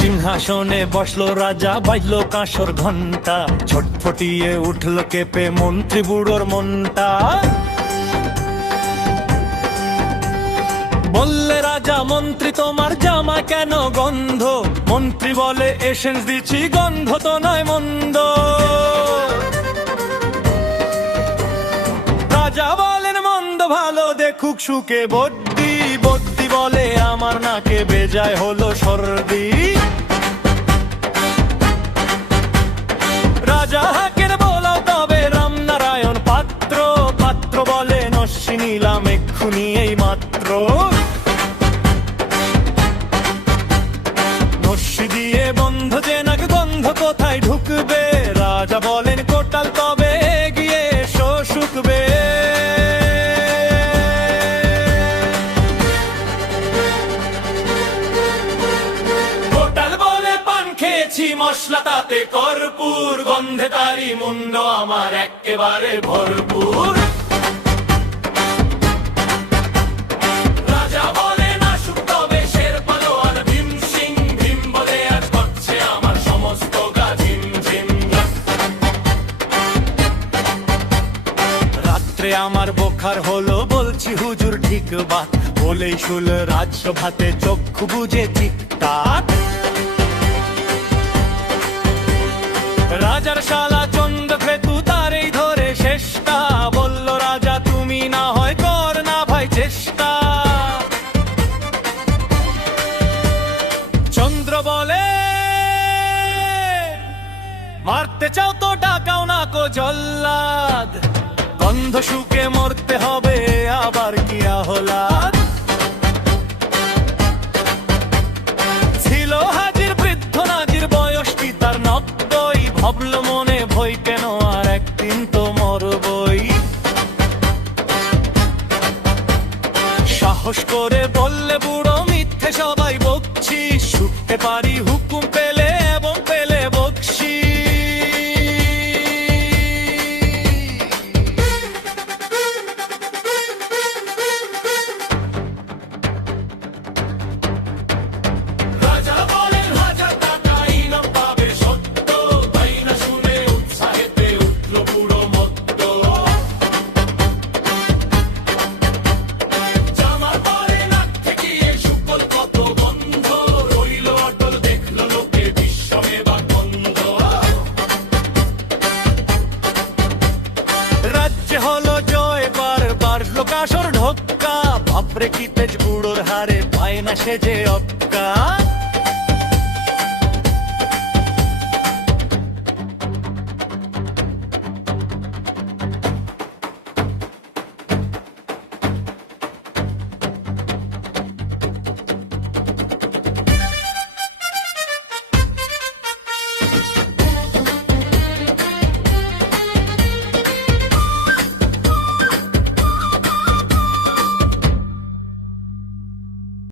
সিংহাসনে বসলো রাজা, বাজলো কাঁসর ঘন্টা, ছটফটিয়ে উঠলো কেঁপে মন্ত্রী বুড়োর মনটা। বললে রাজা মন্ত্রী তোমার জামা কেন গন্ধ? মন্ত্রী বলে এসেন্স দিচ্ছি, গন্ধ তো নয় মন্দ। রাজা বলেন মন্দ ভালো দেখুক সুখে বদ্যি, বদ্যি বলে আমার নাকে বেজায় হলো সর্দি। রাজা হাকের বলা তবে রামনারায়ণ পাত্র, পাত্র বলে নস্যি নিলাম এক্ষুনি এই মাত্র। নস্যি দিয়ে বন্ধ যে নাক, গন্ধ কোথায় ঢুকবে? রাজা বলেন কোটাল তবে গিয়ে এসো শুকবে। কোটাল বলে পান খেয়েছি মশলা তাতে কর্পূর, গন্ধে তারি মুন্ড আমার একেবারে ভরপুর। রাজা বলে না শুক তবে শের পালোয়ান ভীম সিং, ভীম বলে আজ করছে আমার সমস্ত গা ঝিমঝিম। রাত্রে আমার বোখার হলো বলছি হুজুর ঠিক বাত, বলেই শুল রাজসভাতে চক্ষু বুঝে চিৎকার। রাজার শালা চন্দ্রকেতু তারেই ধরে শেষটা, বলল রাজা তুমি না হয় কর না ভাই চেষ্টা। চন্দ্র বলে মারতে চাও তো ডাকাও না কো জল্লাদ, গন্ধ শুকে মরতে হবে আবার কি আহ্লাদ। ছিল হাজির বৃদ্ধ নাজির, বয়সটি তার 90, ভাবল মনে ভয় কেন আর একদিন তো মরবই। সাহস করে বললে বুড়ো মিথ্যে সবাই বকছি, শুকতে পারি হুকুম পেলে এবং পেলে বকছি। রাজা বলেন হাজার টাকা ইনাম পাবে সত্য, তাই না শুনে উৎসাহেতে উঠল বুড়ো মত্ত। জামার পরে নাক ঠেকিয়ে শুকল কত গন্ধ, রইল অটল দেখলো লোকে বিশ্বমে বা গন্ধ। রাজ্যে হলো জয় বার বাড়লো কাসর ঢোক্কা, বাপরে কি তেজ বুড়োর হারে পায় না সে যে অক্কা।